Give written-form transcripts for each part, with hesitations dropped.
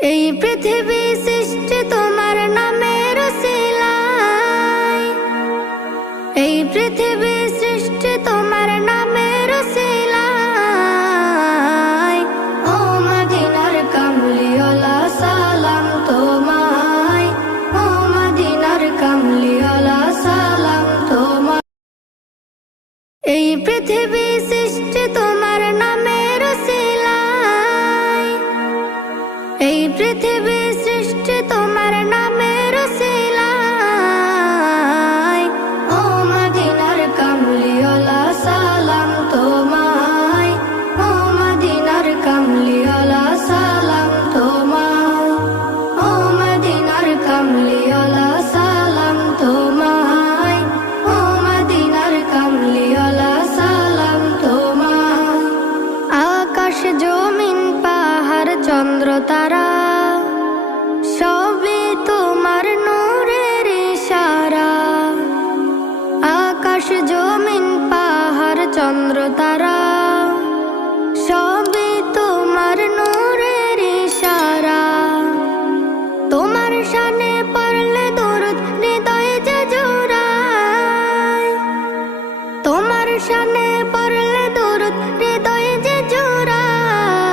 এই পৃথিবী সৃষ্টি তোমার নামের উসিলায়, এই পৃথিবী সৃষ্টি তোমার নামের উসিলায়। ও মদিনার কামলিওয়ালা সালাম তোমায়, ও মদিনার কামলিওয়ালা সালাম তোমায়। এই পৃথিবী সৃষ্টি তোমার নামের উসিলায়, এই পৃথিবী সৃষ্টি তোমার নামের উসিলায়। ও মদিনার কামলিওয়ালা সালাম তোমায়, ও মদিনার কামলিওয়ালা সালাম তোমায়, ও মদিনার কামলিওয়ালা সালাম তোমায়, ও মদিনার কামলিওয়ালা সালাম তোমায়। আকাশ জমিন পাহাড় চন্দ্র তারা সবই তোমার নূরের ইশারা। আকাশ জমিন পাহাড় চন্দ্র তারা সবই তোমার নূরের ইশারা। তোমার শানে পড়লে দরুদ হৃদয়ে যে জোড়ায়, তোমার শানে পড়লে দরুদ হৃদয়ে যে জোড়ায়।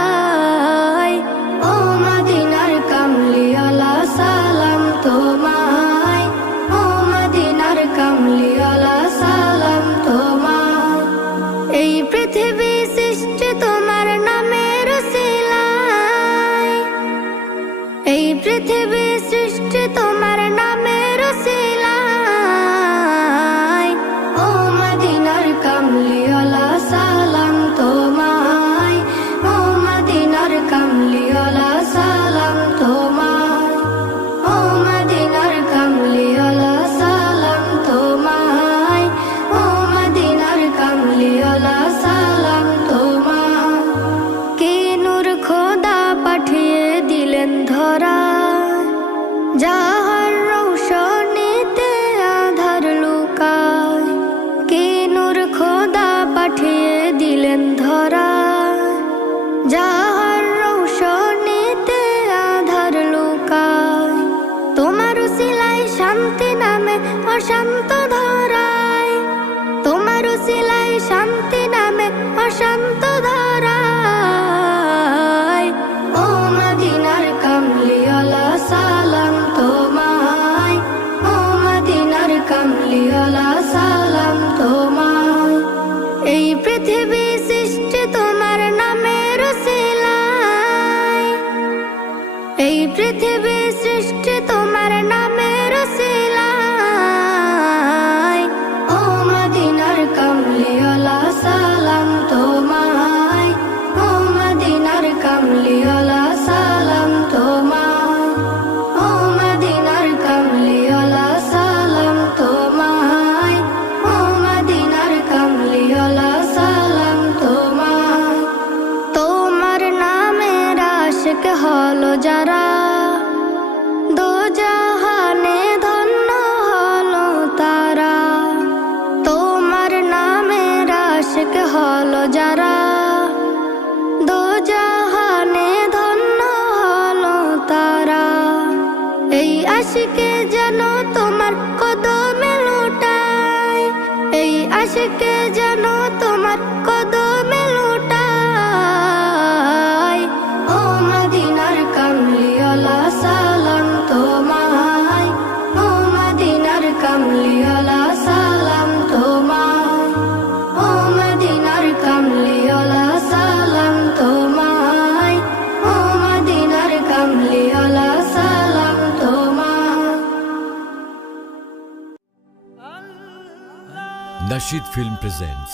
ও মদিনার কামলিওয়ালা সালাম তোমায়, ও মদিনার কামলিওয়ালা সালাম তোমায়। এই পৃথিবী সৃষ্টি তোমার নামের উসিলায়, এই পৃথিবী সৃষ্টি তোমার নামের উসিলায়। ও মদিনার কামলিওয়ালা সালাম তোমায়, ও মদিনার কামলিওয়ালা সালাম তোমায়, ও মদিনার কামলিওয়ালা সালাম তোমায়, ও মদিনার কামলিওয়ালা সালাম তোমায়। কে নূর খোদা পাঠিয়ে দিলেন ধরা, যাহার রৌশনীতে আধার লুকায়। কে নূর খোদা পাঠিয়ে দিলেন ধরা, যাহার রৌশনীতে আধার লুকায়। তোমার উসিলায় শান্তি নামে অশান্ত ধরায়, তোমার উসিলায় শান্তি নামে অশান্ত ধরায়। ও মদিনার কামলিওয়ালা সালাম তোমায়, ও মদিনার কামলিওয়ালা সালাম তোমায়। এই পৃথিবী সৃষ্টি তোমার নামের উসিলায়, এই পৃথিবী সৃষ্টি তোমার নামের উসিলায়। ও মদিনার কামলিওয়ালা সালাম তোমায়, ও মদিনার কামলিওয়ালা সালাম তোমায়, ও মদিনার কামলিওয়ালা সালাম তোমায়, ও মদিনার কামলিওয়ালা সালাম তোমায়। তোমার নামের আশিক হলো যারা, দোজাহানে ধন্য হলো তারা। তোমার নামের আশিক হলো যারা, দোজাহানে ধন্য হলো তারা। এই আশিকে যেন তোমার কদমে লুটায়, এই আশিকে যেন তোমার কদমে লুটায়। ও মদিনার কামলিওয়ালা সালাম তোমায়, ও মদিনার কামলিওয়ালা সালাম তোমায়, ও মদিনার কামলিওয়ালা সালাম তোমায়, ও মদিনার কামলিওয়ালা সালাম তোমায়। Nasheed Film presents